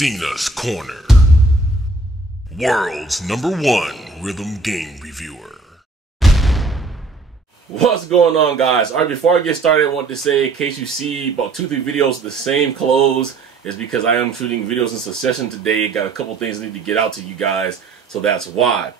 Cena's Corner, world's #1 rhythm game reviewer. What's going on, guys? Alright, before I get started, I want to say, in case you see about 2-3 videos of the same clothes, it's because I am shooting videos in succession today. Got a couple things I need to get out to you guys, so that's why.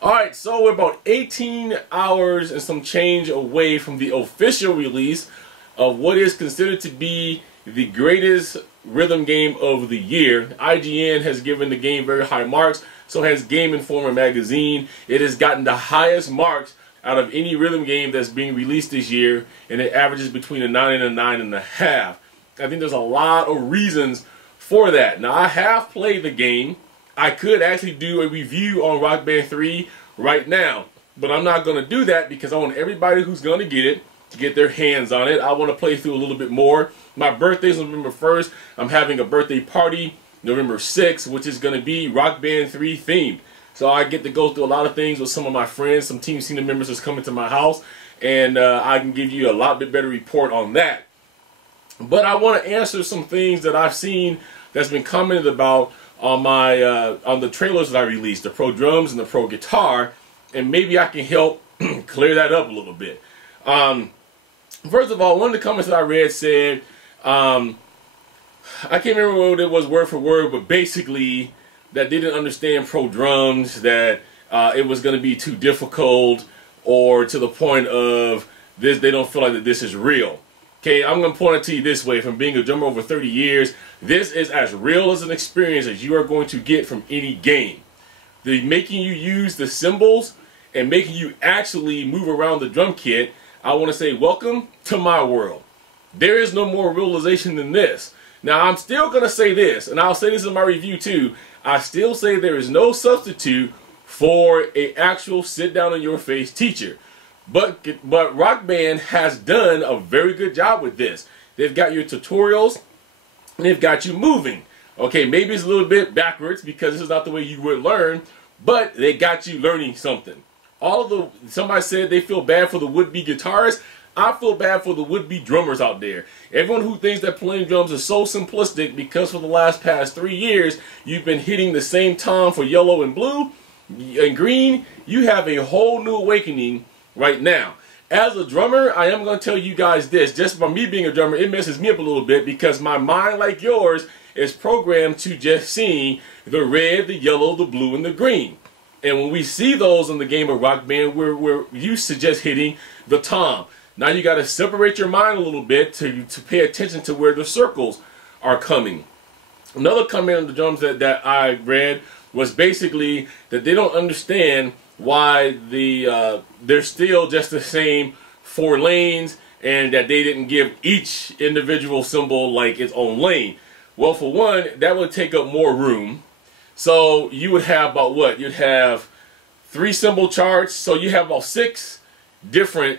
Alright, so we're about 18 hours and some change away from the official release of what is considered to be the greatest rhythm game of the year. IGN has given the game very high marks, so has Game Informer magazine. It has gotten the highest marks out of any rhythm game that's being released this year, and it averages between a 9 and a 9.5. I think there's a lot of reasons for that. Now, I have played the game. I could actually do a review on RB3 right now, but I'm not going to do that because I want everybody who's going to get it to get their hands on it. I want to play through a little bit more. My birthday is November 1st. I'm having a birthday party November 6th, which is going to be Rock Band 3 themed. So I get to go through a lot of things with some of my friends, some Team Cena members that's coming to my house, and I can give you a lot bit better report on that. But I want to answer some things that I've seen that's been commented about on my on the trailers that I released, the Pro Drums and the Pro Guitar, and maybe I can help clear that up a little bit. First of all, one of the comments that I read said, I can't remember what it was word for word, but basically that they didn't understand Pro Drums, that it was going to be too difficult, or to the point of this, they don't feel like that this is real. Okay, I'm going to point it to you this way. From being a drummer over 30 years, this is as real as an experience as you are going to get from any game. The making you use the cymbals and making you actually move around the drum kit, I want to say welcome to my world. There is no more realization than this. Now, I'm still going to say this, and I'll say this in my review too. I still say there is no substitute for an actual sit-down-in-your-face teacher. But Rock Band has done a very good job with this. They've got your tutorials, and they've got you moving. Okay, maybe it's a little bit backwards because this is not the way you would learn, but they got you learning something. Somebody said they feel bad for the would-be guitarists. I feel bad for the would-be drummers out there. Everyone who thinks that playing drums is so simplistic because for the past 3 years, you've been hitting the same tom for yellow and blue and green. You have a whole new awakening right now. As a drummer, I am going to tell you guys this. Just by me being a drummer, it messes me up a little bit because my mind, like yours, is programmed to just seeing the red, the yellow, the blue, and the green. And when we see those in the game of Rock Band, we're used to just hitting the tom. Now you got to separate your mind a little bit to pay attention to where the circles are coming. Another comment on the drums that I read was basically that they don't understand why they're still just the same 4 lanes, and that they didn't give each individual cymbal like its own lane. Well, for one, that would take up more room. So you would have about what? You'd have 3 cymbal charts, so you have about 6 different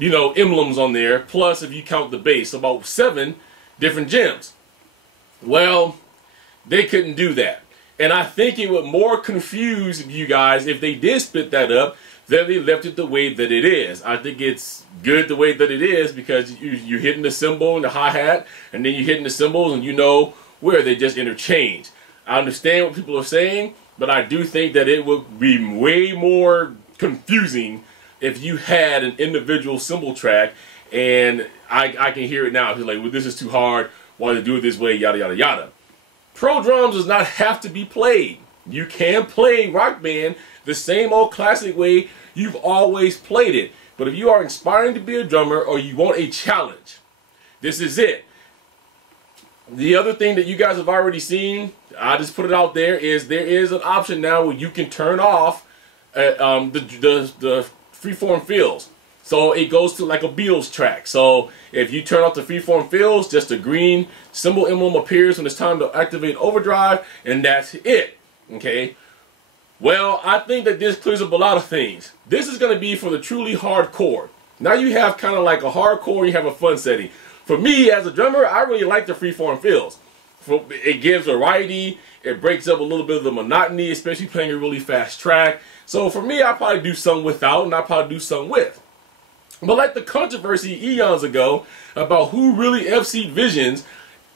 emblems on there, plus if you count the bass, about 7 different gems. Well, they couldn't do that. And I think it would more confuse you guys if they did split that up than they left it the way that it is. I think it's good the way that it is because you're hitting the cymbal and the hi-hat, and then you're hitting the cymbals and you know where they just interchange. I understand what people are saying, but I do think that it would be way more confusing if you had an individual cymbal track, and I can hear it now. It's like, well, this is too hard. Why they do it this way? Yada, yada, yada. Pro Drums does not have to be played. You can play Rock Band the same old classic way you've always played it. But if you are inspiring to be a drummer or you want a challenge, this is it. The other thing that you guys have already seen, I just put it out there, is there is an option now where you can turn off the freeform fills. So it goes to like a Beatles track. So if you turn off the freeform fills, just a green cymbal emblem appears when it's time to activate overdrive, and that's it. Okay. Well, I think that this clears up a lot of things. This is going to be for the truly hardcore. Now you have kind of like a hardcore, you have a fun setting. For me, as a drummer, I really like the freeform fills. It gives variety. It breaks up a little bit of the monotony, especially playing a really fast track. So for me, I probably do some without, and I probably do some with. But like the controversy eons ago about who really FC'd Visions,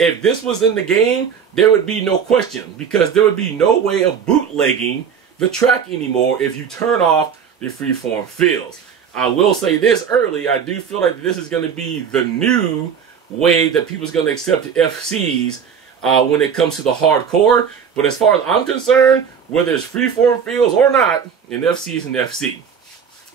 If this was in the game, there would be no question, because there would be no way of bootlegging the track anymore if you turn off the freeform fields. I will say this early, I do feel like this is going to be the new way that people's going to accept FCs when it comes to the hardcore. But as far as I'm concerned, whether it's freeform fields or not, an FC is an FC.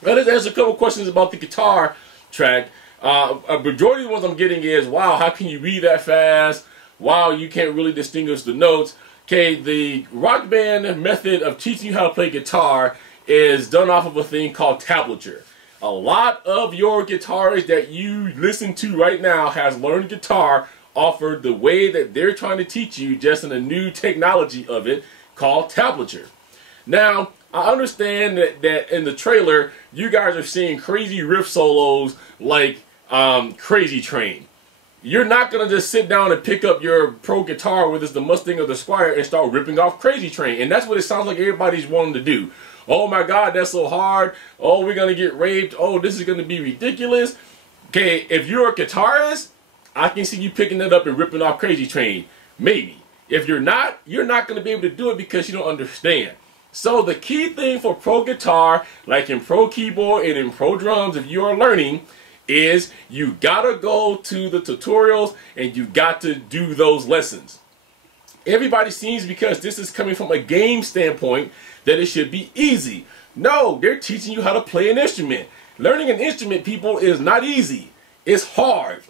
Let's answer a couple questions about the guitar track. A majority of the ones I'm getting is, wow, how can you read that fast? Wow, you can't really distinguish the notes. Okay, the Rock Band method of teaching you how to play guitar is done off of a thing called tablature. A lot of your guitarists that you listen to right now has learned guitar offered the way that they're trying to teach you, just in a new technology of it called tablature. Now, I understand that in the trailer, you guys are seeing crazy riff solos like Crazy Train. You're not going to just sit down and pick up your pro guitar, whether it's the Mustang or the Squire, and start ripping off Crazy Train. And that's what it sounds like everybody's wanting to do. Oh my God, that's so hard. Oh, we're going to get raped. Oh, this is going to be ridiculous. Okay, if you're a guitarist, I can see you picking it up and ripping off Crazy Train. Maybe. If you're not going to be able to do it because you don't understand. So the key thing for pro guitar, like in pro keyboard and in pro drums, if you are learning, is you gotta go to the tutorials and you got to do those lessons. Everybody seems, because this is coming from a game standpoint, that it should be easy. No, they're teaching you how to play an instrument. Learning an instrument, people, is not easy. It's hard.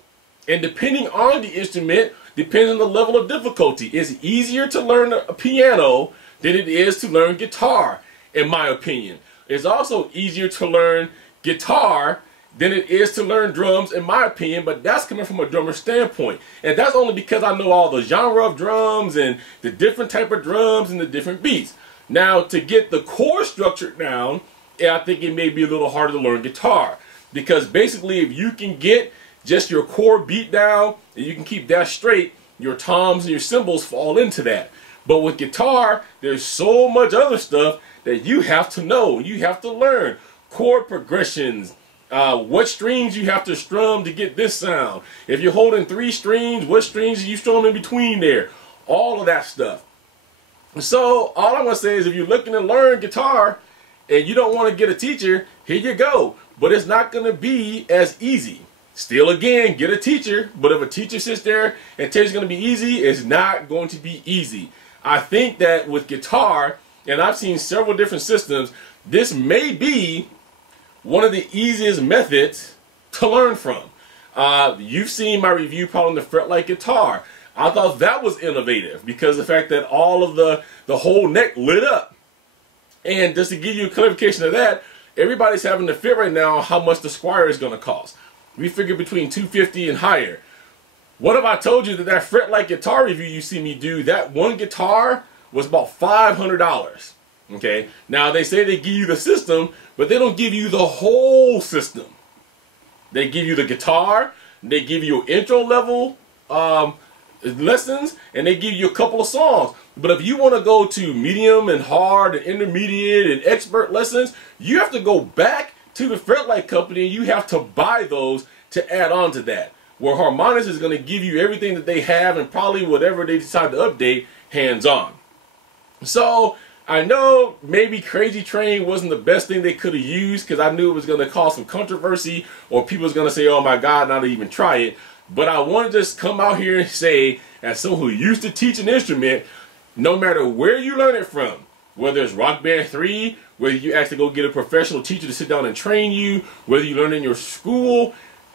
And depending on the instrument, depends on the level of difficulty. It's easier to learn a piano than it is to learn guitar, in my opinion. It's also easier to learn guitar than it is to learn drums, in my opinion, but that's coming from a drummer standpoint. And that's only because I know all the genre of drums and the different type of drums and the different beats. Now, to get the chord structure down, I think it may be a little harder to learn guitar. Because basically, if you can get just your chord beat down and you can keep that straight, your toms and your cymbals fall into that. But with guitar, there's so much other stuff that you have to know. You have to learn chord progressions, what strings you have to strum to get this sound. If you're holding 3 strings, what strings are you strumming in between there? All of that stuff. So all I'm going to say is, if you're looking to learn guitar and you don't want to get a teacher, here you go. But it's not going to be as easy. Still, again, get a teacher. But if a teacher sits there and tells you it's going to be easy, it's not going to be easy. I think that with guitar, and I've seen several different systems, this may be one of the easiest methods to learn from. You've seen my review probably on the fret-like guitar. I thought that was innovative because the fact that all of the whole neck lit up. And just to give you a clarification of that, everybody's having to fit right now how much the Squire is going to cost. We figure between $250 and higher. What if I told you that fret-like guitar review you see me do, that one guitar was about $500? Okay, now they say they give you the system, but they don't give you the whole system. They give you the guitar, they give you intro level lessons, and they give you a couple of songs. But if you want to go to medium and hard and intermediate and expert lessons, you have to go back to the fret-like company and you have to buy those to add on to that. Where Harmonix is going to give you everything that they have and probably whatever they decide to update hands-on. So I know maybe Crazy Train wasn't the best thing they could have used, because I knew it was going to cause some controversy or people was going to say, oh my God, not to even try it. But I want to just come out here and say, as someone who used to teach an instrument, no matter where you learn it from, whether it's Rock Band 3, whether you actually go get a professional teacher to sit down and train you, whether you learn in your school,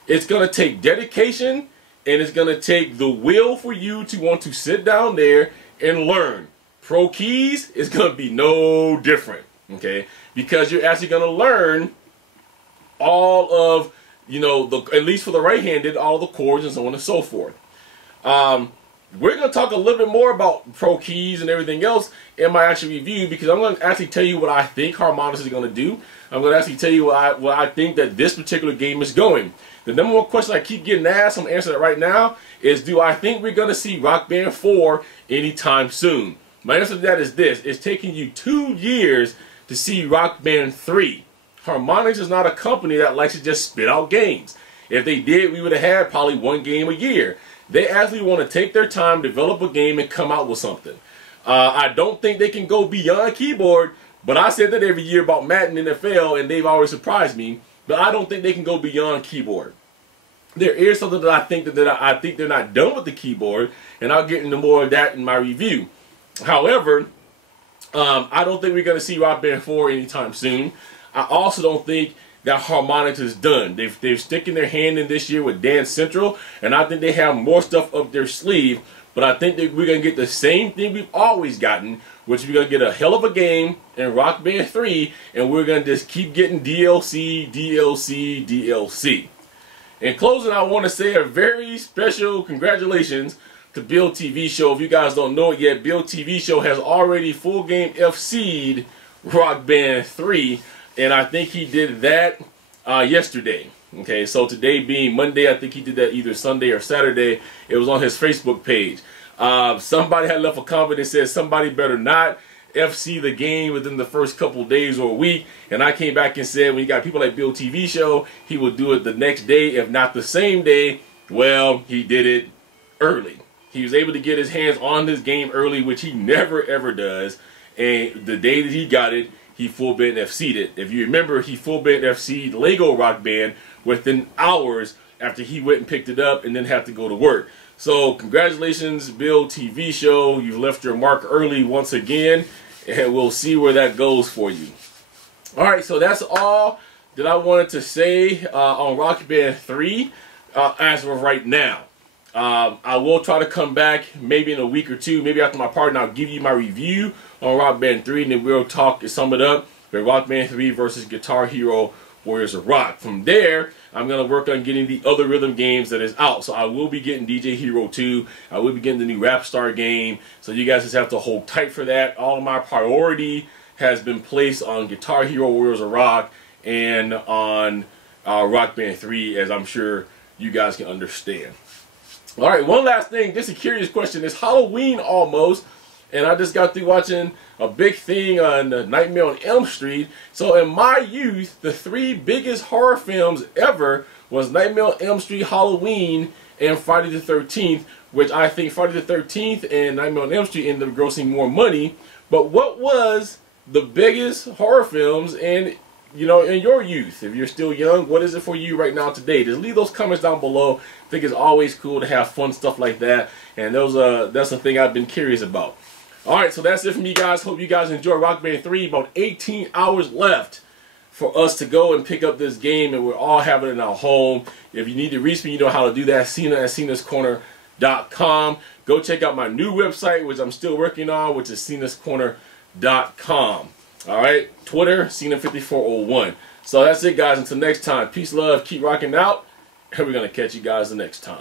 it's going to take dedication and it's going to take the will for you to want to sit down there and learn. Pro keys is going to be no different, okay? Because you're actually going to learn all of, you know, at least for the right-handed, all the chords and so on and so forth. We're going to talk a little bit more about pro keys and everything else in my actual review, because I'm going to actually tell you what I think Harmonix is going to do. I'm going to actually tell you what I think that this particular game is going. The number one question I keep getting asked, I'm going to answer that right now, is do I think we're going to see Rock Band 4 anytime soon? My answer to that is this. It's taking you 2 years to see Rock Band 3. Harmonix is not a company that likes to just spit out games. If they did, we would have had probably 1 game a year. They actually want to take their time, develop a game, and come out with something. I don't think they can go beyond keyboard, but I said that every year about Madden NFL, and they've always surprised me. But I don't think they can go beyond keyboard. There is something that I think I think they're not done with the keyboard, and I'll get into more of that in my review. However, I don't think we're going to see Rock Band 4 anytime soon. I also don't think that Harmonix is done. They've sticking their hand in this year with Dance Central, and I think they have more stuff up their sleeve. But I think that we're going to get the same thing we've always gotten, which we're going to get a hell of a game in Rock Band 3, and we're going to just keep getting DLC, DLC, DLC. In closing, I want to say a very special congratulations to Bill TV Show. If you guys don't know it yet, Bill TV Show has already full game FC'd Rock Band 3, and I think he did that yesterday. Okay, so today being Monday, I think he did that either Sunday or Saturday. It was on his Facebook page. Somebody had left a comment that said somebody better not FC the game within the first couple days or a week. And I came back and said when you got people like Bill TV Show, he will do it the next day, if not the same day. Well, he did it early. He was able to get his hands on this game early, which he never ever does. And the day that he got it, he full band FC'd it. If you remember, he full band FC'd Lego Rock Band within hours after he went and picked it up and then had to go to work. So congratulations, Bill TV Show. You've left your mark early once again, and we'll see where that goes for you. All right, so that's all that I wanted to say on Rock Band 3 as of right now. I will try to come back maybe in a week or two, maybe after my party, and I'll give you my review on Rock Band 3, and then we'll talk and sum it up with Rock Band 3 versus Guitar Hero Warriors of Rock. From there, I'm going to work on getting the other rhythm games that is out. So I will be getting DJ Hero 2. I will be getting the new Rap Star game. So you guys just have to hold tight for that. All of my priority has been placed on Guitar Hero Warriors of Rock and on Rock Band 3, as I'm sure you guys can understand. All right, one last thing, just a curious question. It's Halloween almost, and I just got through watching a big thing on Nightmare on Elm Street. So in my youth, the 3 biggest horror films ever was Nightmare on Elm Street, Halloween, and Friday the 13th, which I think Friday the 13th and Nightmare on Elm Street ended up grossing more money. But what was the biggest horror films in your youth? If you're still young, what is it for you right now today? Just leave those comments down below. I think it's always cool to have fun stuff like that, and that's the thing I've been curious about. All right, so that's it from you guys. Hope you guys enjoy Rock Band 3. About 18 hours left for us to go and pick up this game, and we're all having it in our home. If you need to reach me, you know how to do that. Cena at cenascorner.com. Go check out my new website, which I'm still working on, which is cenascorner.com. All right, Twitter, Cena5401. So that's it, guys. Until next time, peace, love, keep rocking out, and we're going to catch you guys the next time.